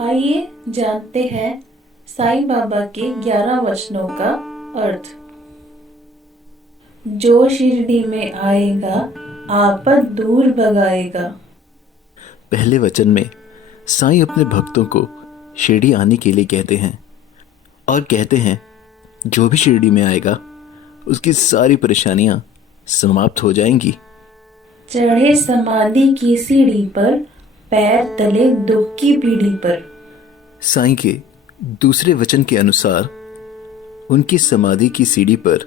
आइए जानते हैं साईं बाबा के 11 वचनों का अर्थ। जो शिरडी में आएगा आपद दूर भगाएगा। पहले वचन में साईं अपने भक्तों को शिरडी आने के लिए कहते हैं और कहते हैं जो भी शिरडी में आएगा उसकी सारी परेशानियां समाप्त हो जाएंगी। चढ़े समाधि की सीढ़ी पर, पैर तले दुख की पीढ़ी पर। साईं के दूसरे वचन के अनुसार उनकी समाधि की सीढ़ी पर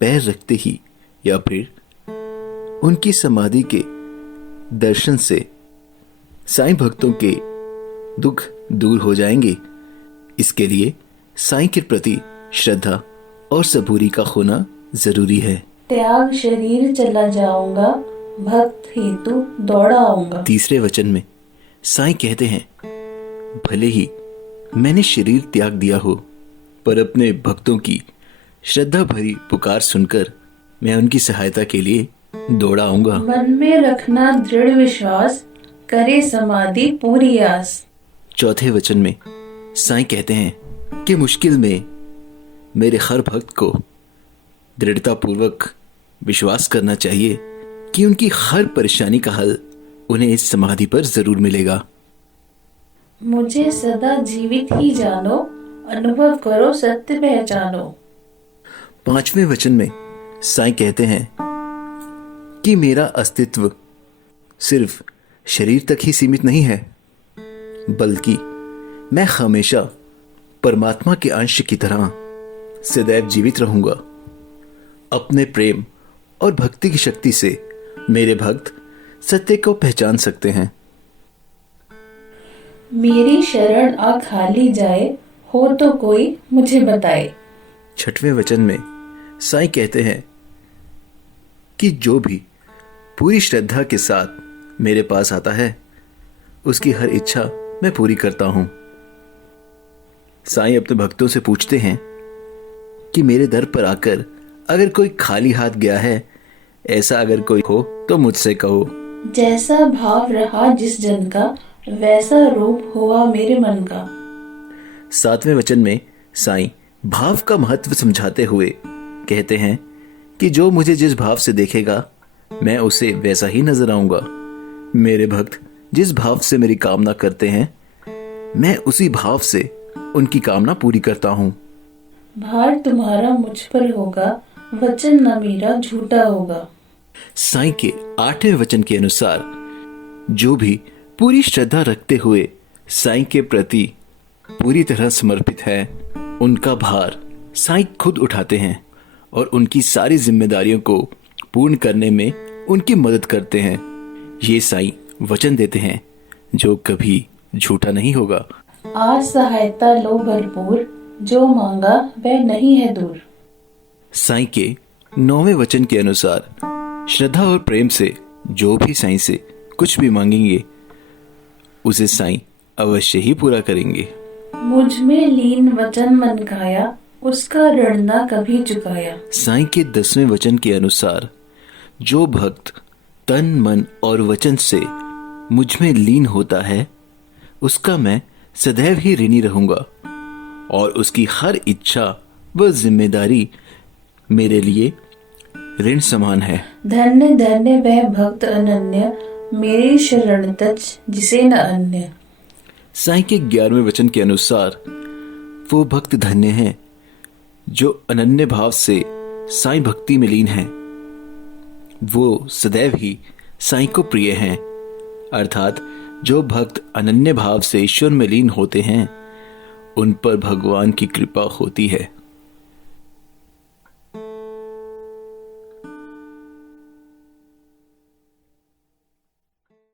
पैर रखते ही या फिर उनकी समाधि के दर्शन से साईं भक्तों के दुख दूर हो जाएंगे। इसके लिए साईं के प्रति श्रद्धा और सबूरी का होना जरूरी है। त्याग शरीर चला जाऊंगा, भक्त हेतु दौड़ा आऊंगा। तीसरे वचन में साईं कहते हैं भले ही मैंने शरीर त्याग दिया हो, पर अपने भक्तों की श्रद्धा भरी पुकार सुनकर मैं उनकी सहायता के लिए दौड़ा आऊंगा। मन में रखना दृढ़ विश्वास, करे समाधि पूरी आस। चौथे वचन में साईं कहते हैं कि मुश्किल में मेरे हर भक्त को दृढ़ता पूर्वक विश्वास करना चाहिए कि उनकी हर परेशानी का हल उन्हें इस समाधि पर जरूर मिलेगा। मुझे सदा जीवित ही जानो, अनुभव करो सत्य पहचानो। पांचवें वचन में साईं कहते हैं कि मेरा अस्तित्व सिर्फ शरीर तक ही सीमित नहीं है, बल्कि मैं हमेशा परमात्मा के अंश की तरह सदैव जीवित रहूंगा। अपने प्रेम और भक्ति की शक्ति से मेरे भक्त सत्य को पहचान सकते हैं। मेरी शरण आ खाली जाए, हो तो कोई मुझे बताए। छठवें वचन में साईं कहते हैं कि जो भी पूरी श्रद्धा के साथ मेरे पास आता है उसकी हर इच्छा मैं पूरी करता हूं। साईं अपने भक्तों से पूछते हैं कि मेरे दर पर आकर अगर कोई खाली हाथ गया है, ऐसा अगर कोई हो तो मुझसे कहो। जैसा भाव रहा जिस जन का, वैसा रूप हुआ मेरे मन का। सातवें वचन में साईं भाव का महत्व समझाते हुए कहते हैं कि जो मुझे जिस भाव से देखेगा मैं उसे वैसा ही नजर आऊंगा। मेरे भक्त जिस भाव से मेरी कामना करते हैं मैं उसी भाव से उनकी कामना पूरी करता हूं। भार तुम्हारा मुझ पर होगा, वचन न मेरा झूठा होगा। साईं के आठवें वचन के अनुसार जो भी पूरी श्रद्धा रखते हुए साईं के प्रति पूरी तरह समर्पित है, उनका भार साईं खुद उठाते हैं और उनकी सारी जिम्मेदारियों को पूर्ण करने में उनकी मदद करते हैं। ये साईं वचन देते हैं जो कभी झूठा नहीं होगा। आज सहायता लो भरपूर, जो मांगा वह नहीं है दूर। साईं के 9वें वचन के अनुसार श्रद्धा और प्रेम से जो भी साईं से कुछ भी मांगेंगे उसे साईं अवश्य ही पूरा करेंगे। मुझ में लीन वचन मन काया, उसका ऋण ना कभी चुकाया। साईं के 10वें वचन के अनुसार जो भक्त तन मन और वचन से मुझ में लीन होता है उसका मैं सदैव ही ऋणी रहूंगा और उसकी हर इच्छा व जिम्मेदारी मेरे लिए ऋण समान है। धन्य धन्य वह भक्त अनन्य, मेरी शरण तज जिसे न अन्य। साईं के 11वें वचन के अनुसार वो भक्त धन्य हैं जो अनन्य भाव से साईं भक्ति में लीन हैं। वो सदैव ही साईं को प्रिय हैं, अर्थात जो भक्त अनन्य भाव से ईश्वर में लीन होते हैं उन पर भगवान की कृपा होती है।